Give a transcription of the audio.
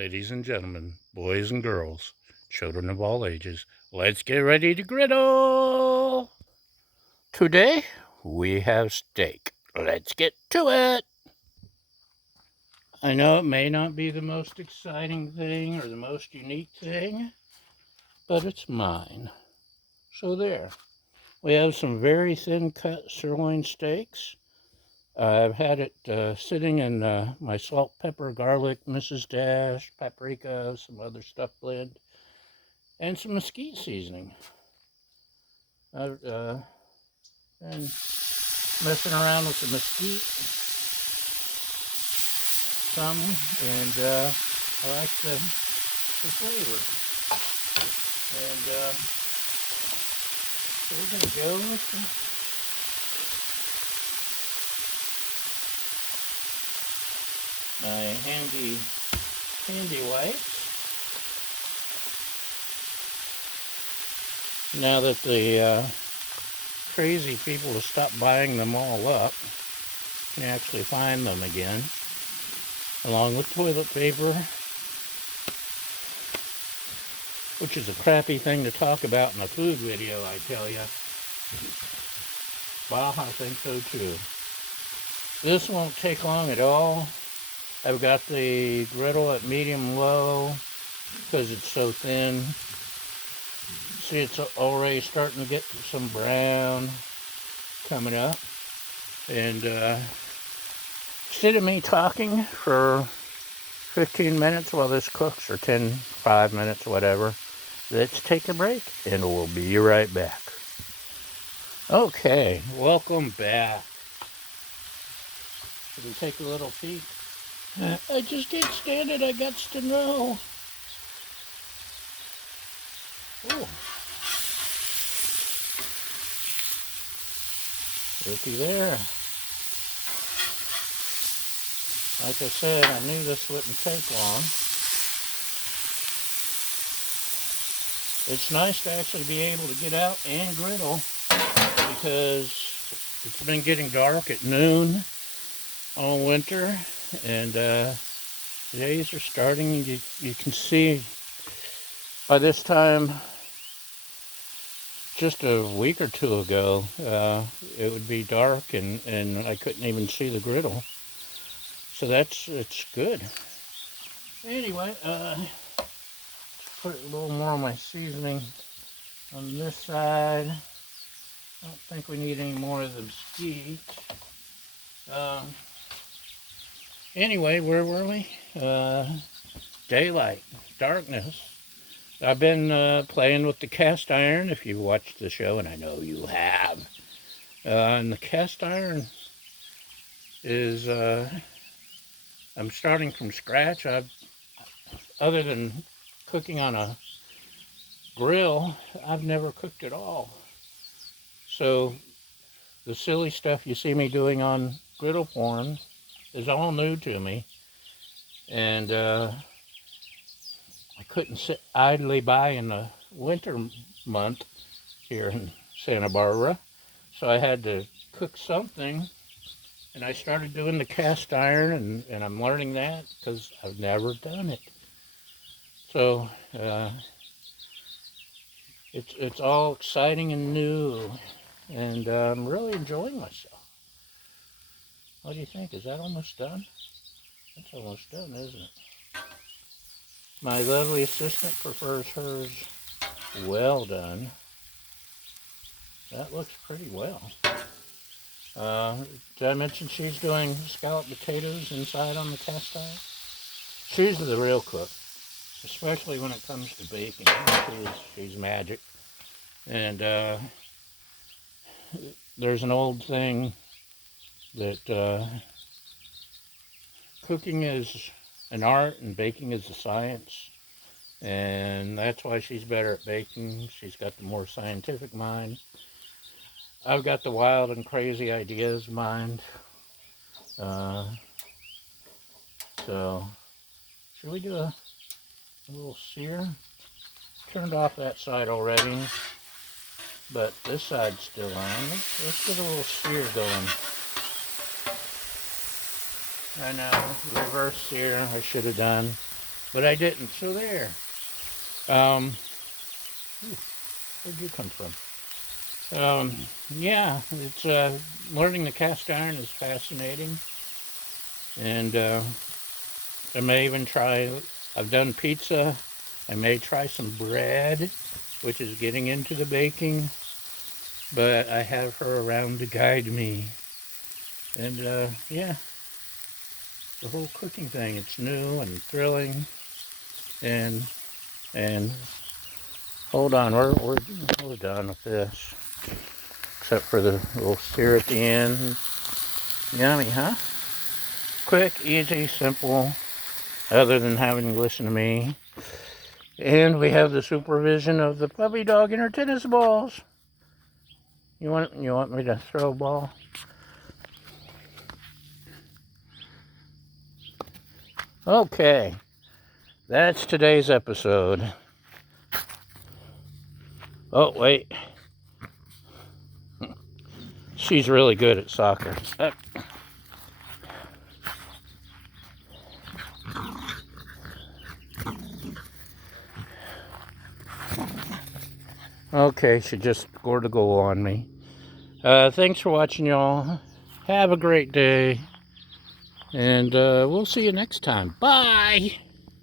Ladies and gentlemen, boys and girls, children of all ages, let's get ready to griddle! Today, we have steak. Let's get to it! I know it may not be the most exciting thing or the most unique thing, but it's mine. So there. We have some very thin cut sirloin steaks. I've had it sitting in my salt, pepper, garlic, Mrs. Dash, paprika, some other stuff blend, and some mesquite seasoning. I've been messing around with the mesquite some, and I like the flavor. And so we're going to go with my handy wipes. Now that the crazy people have stopped buying them all up, you can actually find them again, along with toilet paper, which is a crappy thing to talk about in a food video, I tell you. Well, I think so too. This won't take long at all. I've got the griddle at medium-low because it's so thin. See, it's already starting to get some brown coming up. And instead of me talking for 15 minutes while this cooks, or 5 minutes, whatever, let's take a break and we'll be right back. Okay, welcome back. Should we take a little peek? I just can't stand it, I got to know. Oh. Looky there. Like I said, I knew this wouldn't take long. It's nice to actually be able to get out and griddle because it's been getting dark at noon all winter, and days are starting. You can see by this time, just a week or two ago, it would be dark and I couldn't even see the griddle. So it's good. Anyway, put a little more of my seasoning on this side. I don't think we need any more of the mesquite. Anyway, where were we? Daylight, darkness. I've been playing with the cast iron, if you've watched the show, and I know you have. And the cast iron is, I'm starting from scratch. Other than cooking on a grill, I've never cooked at all. So the silly stuff you see me doing on griddle form is all new to me. And I couldn't sit idly by in the winter month here in Santa Barbara. So I had to cook something. And I started doing the cast iron, and I'm learning that because I've never done it. So it's all exciting and new, and I'm really enjoying myself. What do you think? Is that almost done? That's almost done, isn't it? My lovely assistant prefers hers well done. That looks pretty well. Did I mention she's doing scalloped potatoes inside on the cast iron? She's the real cook, especially when it comes to baking. She's magic. And there's an old thing that cooking is an art and baking is a science. And that's why she's better at baking. She's got the more scientific mind. I've got the wild and crazy ideas mind. So, should we do a little sear? Turned off that side already, but this side's still on. Let's get a little sear going. I know, reverse sear I should have done. but I didn't. So there. Um, where'd you come from? Yeah, it's learning the cast iron is fascinating, and I may even try. I've done pizza. I may try some bread, which is getting into the baking, but I have her around to guide me. And yeah, the whole cooking thing, it's new and thrilling. And and hold on, we're done with this, except for the little sear at the end. Yummy, huh? Quick, easy, simple, other than having to listen to me. And we have the supervision of the puppy dog and her tennis balls. You want me to throw a ball? Okay, that's today's episode. Oh, wait. She's really good at soccer. Okay, she just scored a goal on me. Thanks for watching, y'all. Have a great day. And we'll see you next time. Bye!